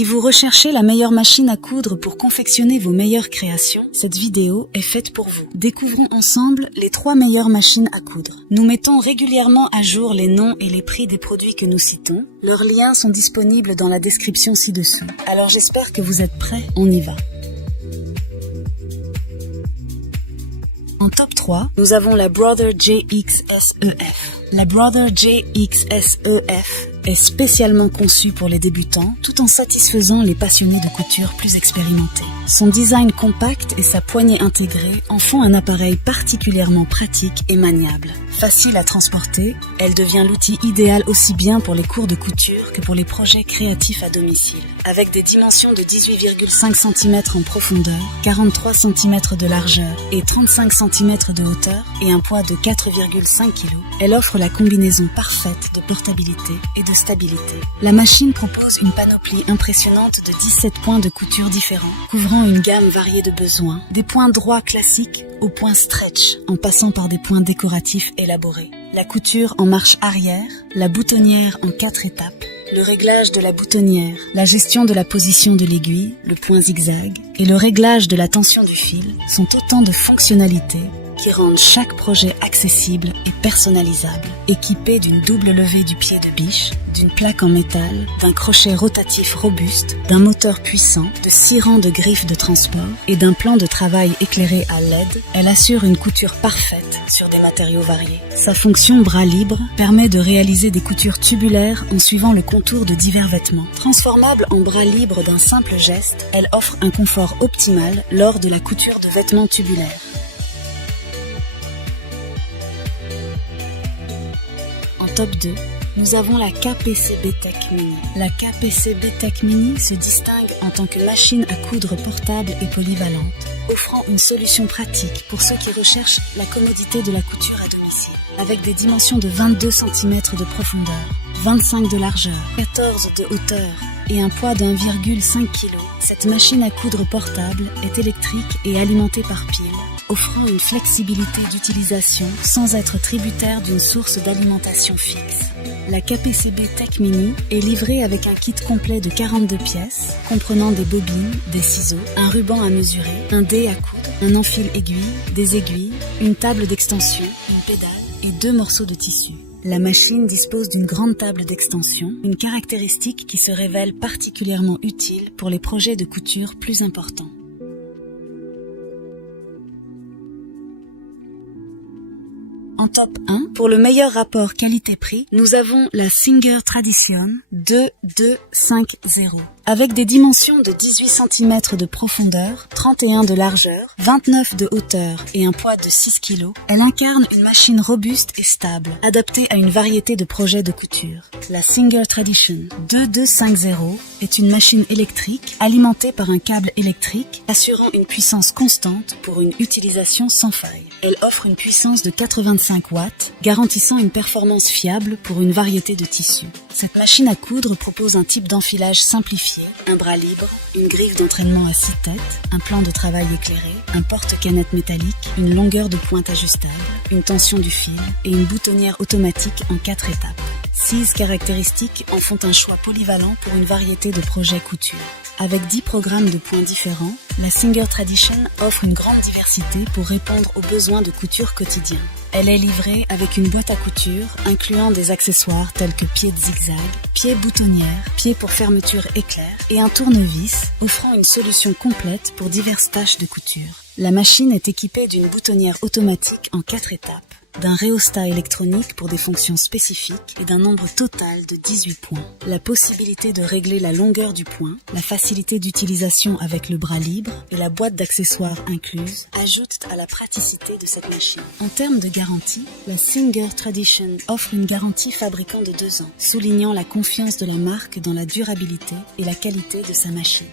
Si vous recherchez la meilleure machine à coudre pour confectionner vos meilleures créations, cette vidéo est faite pour vous. Découvrons ensemble les 3 meilleures machines à coudre. Nous mettons régulièrement à jour les noms et les prix des produits que nous citons. Leurs liens sont disponibles dans la description ci-dessous. Alors j'espère que vous êtes prêts, on y va. En top 3, nous avons la Brother JXSEF. La Brother JXSEF est spécialement conçue pour les débutants, tout en satisfaisant les passionnés de couture plus expérimentés. Son design compact et sa poignée intégrée en font un appareil particulièrement pratique et maniable. Facile à transporter, elle devient l'outil idéal aussi bien pour les cours de couture que pour les projets créatifs à domicile. Avec des dimensions de 18,5 cm en profondeur, 43 cm de largeur et 35 cm de hauteur et un poids de 4,5 kg, elle offre la combinaison parfaite de portabilité et de stabilité. La machine propose une panoplie impressionnante de 17 points de couture différents, couvrant une gamme variée de besoins, des points droits classiques aux points stretch, en passant par des points décoratifs élaborés. La couture en marche arrière, la boutonnière en 4 étapes, le réglage de la boutonnière, la gestion de la position de l'aiguille, le point zigzag, et le réglage de la tension du fil sont autant de fonctionnalités qui rendent chaque projet accessible et personnalisable, équipé d'une double levée du pied de biche, d'une plaque en métal, d'un crochet rotatif robuste, d'un moteur puissant, de 6 rangs de griffes de transport et d'un plan de travail éclairé à LED, elle assure une couture parfaite sur des matériaux variés. Sa fonction bras libre permet de réaliser des coutures tubulaires en suivant le contour de divers vêtements. Transformable en bras libre d'un simple geste, elle offre un confort optimal lors de la couture de vêtements tubulaires. En top 2, nous avons la KPCB Tech Mini. La KPCB Tech Mini se distingue en tant que machine à coudre portable et polyvalente, offrant une solution pratique pour ceux qui recherchent la commodité de la couture à domicile. Avec des dimensions de 22 cm de profondeur, 25 de largeur, 14 de hauteur et un poids de 1,5 kg, cette machine à coudre portable est électrique et alimentée par pile, offrant une flexibilité d'utilisation sans être tributaire d'une source d'alimentation fixe. La KPCB Tech Mini est livrée avec un kit complet de 42 pièces, comprenant des bobines, des ciseaux, un ruban à mesurer, un dé à coudre, un enfil aiguille, des aiguilles, une table d'extension, une pédale et 2 morceaux de tissu. La machine dispose d'une grande table d'extension, une caractéristique qui se révèle particulièrement utile pour les projets de couture plus importants. En top 1, pour le meilleur rapport qualité-prix, nous avons la Singer Tradition 2250. Avec des dimensions de 18 cm de profondeur, 31 de largeur, 29 de hauteur et un poids de 6 kg, elle incarne une machine robuste et stable, adaptée à une variété de projets de couture. La Singer Tradition 2250 est une machine électrique alimentée par un câble électrique, assurant une puissance constante pour une utilisation sans faille. Elle offre une puissance de 85 watts, garantissant une performance fiable pour une variété de tissus. Cette machine à coudre propose un type d'enfilage simplifié, un bras libre, une griffe d'entraînement à 6 têtes, un plan de travail éclairé, un porte-canette métallique, une longueur de pointe ajustable, une tension du fil et une boutonnière automatique en 4 étapes. 6 caractéristiques en font un choix polyvalent pour une variété de projets couture. Avec 10 programmes de points différents, la Singer Tradition offre une grande diversité pour répondre aux besoins de couture quotidiens. Elle est livrée avec une boîte à couture, incluant des accessoires tels que pieds de zigzag, pieds boutonnières, pieds pour fermeture éclair et un tournevis, offrant une solution complète pour diverses tâches de couture. La machine est équipée d'une boutonnière automatique en 4 étapes, d'un rhéostat électronique pour des fonctions spécifiques et d'un nombre total de 18 points. La possibilité de régler la longueur du point, la facilité d'utilisation avec le bras libre et la boîte d'accessoires incluse ajoutent à la praticité de cette machine. En termes de garantie, la Singer Tradition offre une garantie fabricant de 2 ans, soulignant la confiance de la marque dans la durabilité et la qualité de sa machine.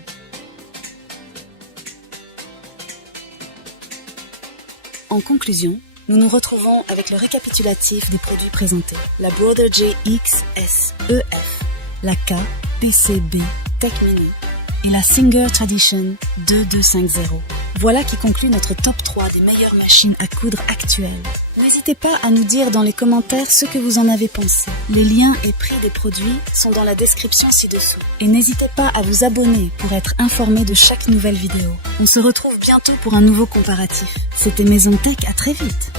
En conclusion, nous nous retrouvons avec le récapitulatif des produits présentés. La Brother JXSEF, la KPCB Tech Mini et la Singer Tradition 2250. Voilà qui conclut notre top 3 des meilleures machines à coudre actuelles. N'hésitez pas à nous dire dans les commentaires ce que vous en avez pensé. Les liens et prix des produits sont dans la description ci-dessous. Et n'hésitez pas à vous abonner pour être informé de chaque nouvelle vidéo. On se retrouve bientôt pour un nouveau comparatif. C'était Maison Tech, à très vite.